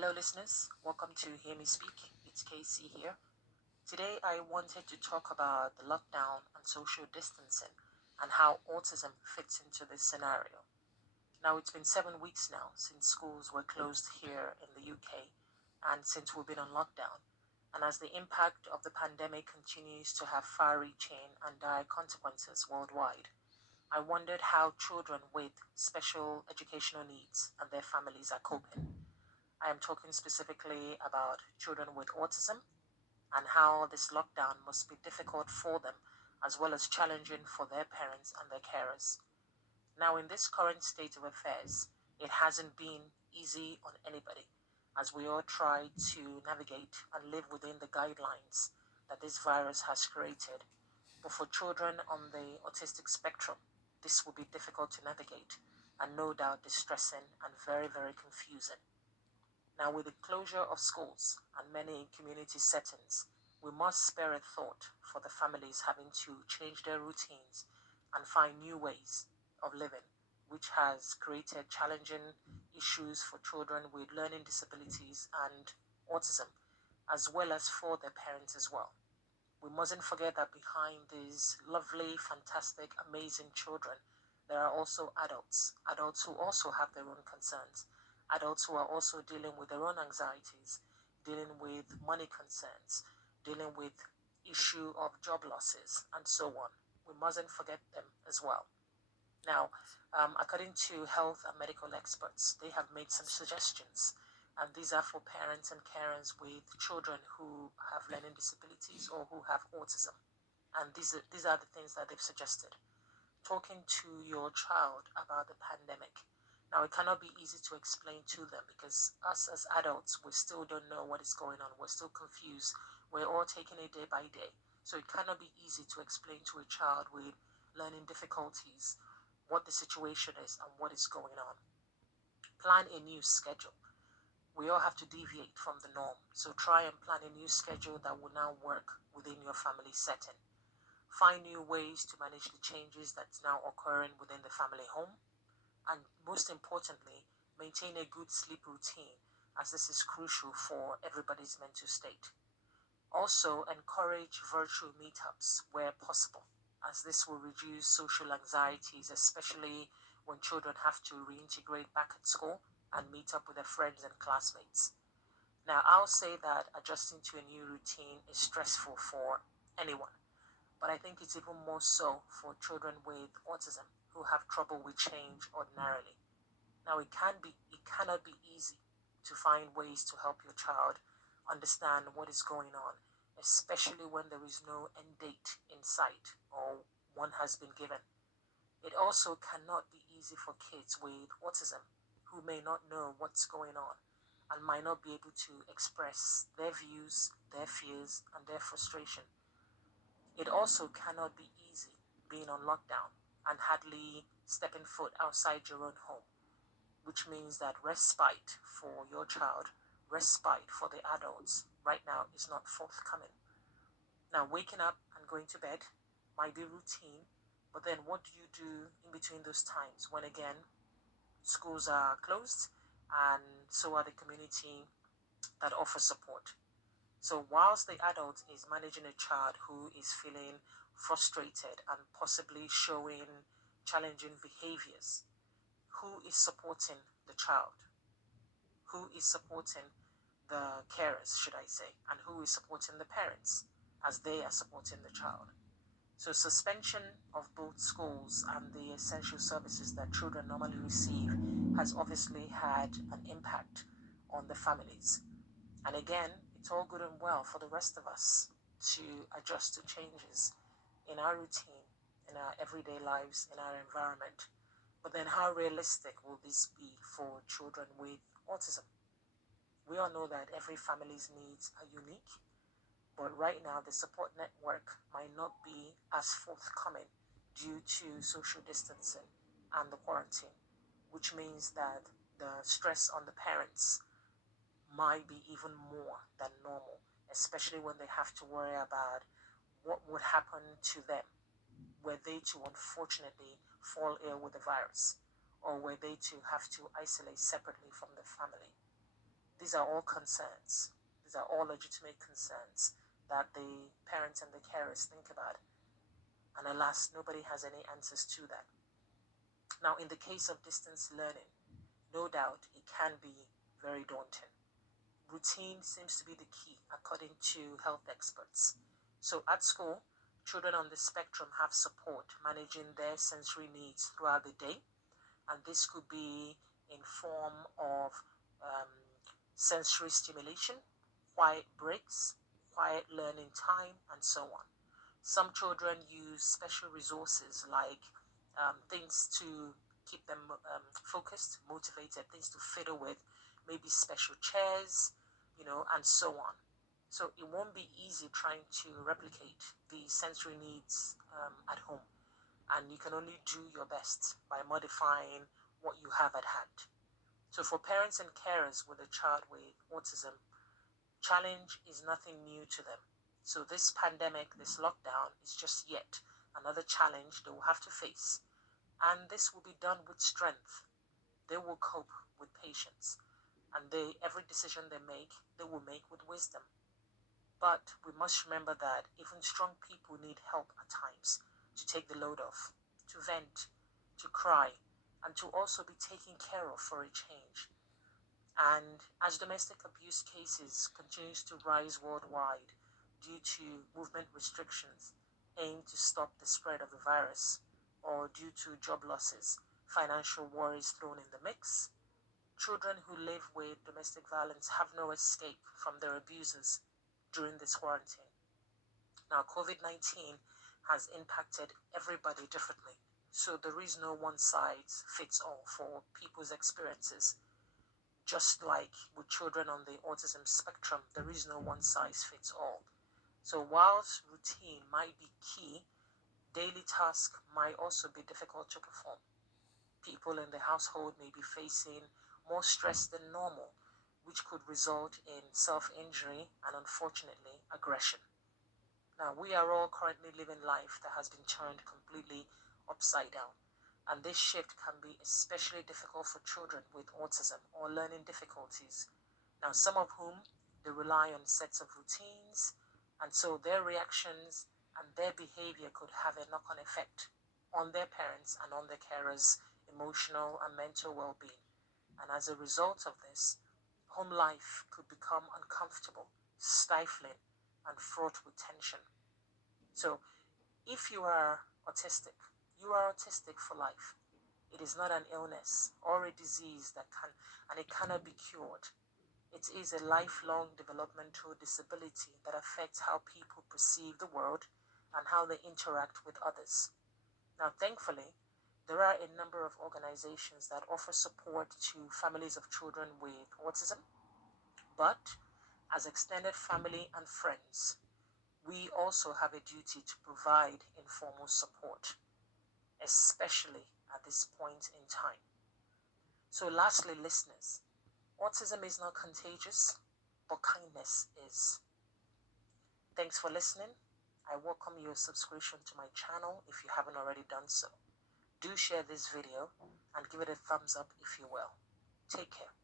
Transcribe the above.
Hello, listeners. Welcome to Hear Me Speak. It's Casey here. Today, I wanted to talk about the lockdown and social distancing and how autism fits into this scenario. Now, it's been 7 weeks now since schools were closed here in the UK and since we've been on lockdown. And as the impact of the pandemic continues to have far reaching and dire consequences worldwide, I wondered how children with special educational needs and their families are coping. I am talking specifically about children with autism and how this lockdown must be difficult for them as well as challenging for their parents and their carers. Now, in this current state of affairs, it hasn't been easy on anybody as we all try to navigate and live within the guidelines that this virus has created. But for children on the autistic spectrum, this will be difficult to navigate and no doubt distressing and very, very confusing. Now, with the closure of schools and many community settings, we must spare a thought for the families having to change their routines and find new ways of living, which has created challenging issues for children with learning disabilities and autism, as well as for their parents as well. We mustn't forget that behind these lovely, fantastic, amazing children, there are also adults who also have their own concerns, adults who are also dealing with their own anxieties, dealing with money concerns, dealing with issue of job losses, and so on. We mustn't forget them as well. Now, according to health and medical experts, they have made some suggestions, and these are for parents and carers with children who have learning disabilities or who have autism. And these are the things that they've suggested. Talking to your child about the pandemic. Now, it cannot be easy to explain to them because us as adults, we still don't know what is going on. We're still confused. We're all taking it day by day. So it cannot be easy to explain to a child with learning difficulties what the situation is and what is going on. Plan a new schedule. We all have to deviate from the norm. So try and plan a new schedule that will now work within your family setting. Find new ways to manage the changes that's now occurring within the family home. And most importantly, maintain a good sleep routine as this is crucial for everybody's mental state. Also, encourage virtual meetups where possible, as this will reduce social anxieties, especially when children have to reintegrate back at school and meet up with their friends and classmates. Now, I'll say that adjusting to a new routine is stressful for anyone, but I think it's even more so for children with autism who have trouble with change ordinarily. Now, it cannot be easy to find ways to help your child understand what is going on, especially when there is no end date in sight or one has been given. It also cannot be easy for kids with autism who may not know what's going on and might not be able to express their views, their fears, and their frustration. It also cannot be easy being on lockdown and hardly stepping foot outside your own home, which means that respite for your child, respite for the adults right now is not forthcoming. Now, waking up and going to bed might be routine, but then what do you do in between those times when, again, schools are closed and so are the community that offer support? So whilst the adult is managing a child who is feeling frustrated and possibly showing challenging behaviors, who is supporting the child? Who is supporting the carers, should I say, and who is supporting the parents as they are supporting the child? So suspension of both schools and the essential services that children normally receive has obviously had an impact on the families. And again, it's all good and well for the rest of us to adjust to changes in our routine, in our everyday lives, in our environment. But then how realistic will this be for children with autism? We all know that every family's needs are unique, but right now the support network might not be as forthcoming due to social distancing and the quarantine, which means that the stress on the parents might be even more than normal, especially when they have to worry about what would happen to them were they to unfortunately fall ill with the virus, or were they to have to isolate separately from the family. These are all concerns. These are all legitimate concerns that the parents and the carers think about. And alas, nobody has any answers to that. Now, in the case of distance learning, no doubt it can be very daunting. Routine seems to be the key, according to health experts. So at school, children on the spectrum have support managing their sensory needs throughout the day, and this could be in form of sensory stimulation, quiet breaks, quiet learning time, and so on. Some children use special resources like things to keep them focused, motivated, things to fiddle with, maybe special chairs, and so on. So it won't be easy trying to replicate the sensory needs at home. And you can only do your best by modifying what you have at hand. So for parents and carers with a child with autism, challenge is nothing new to them. So this pandemic, this lockdown, is just yet another challenge they will have to face. And this will be done with strength. They will cope with patience. And every decision they will make with wisdom. But we must remember that even strong people need help at times to take the load off, to vent, to cry, and to also be taken care of for a change. And as domestic abuse cases continues to rise worldwide due to movement restrictions aimed to stop the spread of the virus, or due to job losses, financial worries thrown in the mix, children who live with domestic violence have no escape from their abusers during this quarantine. Now, COVID-19 has impacted everybody differently, so there is no one size fits all for people's experiences. Just like with children on the autism spectrum, there is no one size fits all. So whilst routine might be key, daily tasks might also be difficult to perform. People in the household may be facing more stress than normal, which could result in self-injury and, unfortunately, aggression. Now, we are all currently living life that has been turned completely upside down. And this shift can be especially difficult for children with autism or learning difficulties. Now, some of whom they rely on sets of routines, and so their reactions and their behavior could have a knock-on effect on their parents and on their carers' emotional and mental well-being. And as a result of this, home life could become uncomfortable, stifling, and fraught with tension. So, if you are autistic, you are autistic for life. It is not an illness or a disease and it cannot be cured. It is a lifelong developmental disability that affects how people perceive the world and how they interact with others. Now, thankfully, there are a number of organizations that offer support to families of children with autism, but as extended family and friends, we also have a duty to provide informal support, especially at this point in time. So lastly, listeners, autism is not contagious, but kindness is. Thanks for listening. I welcome your subscription to my channel if you haven't already done so. Do share this video and give it a thumbs up if you will. Take care.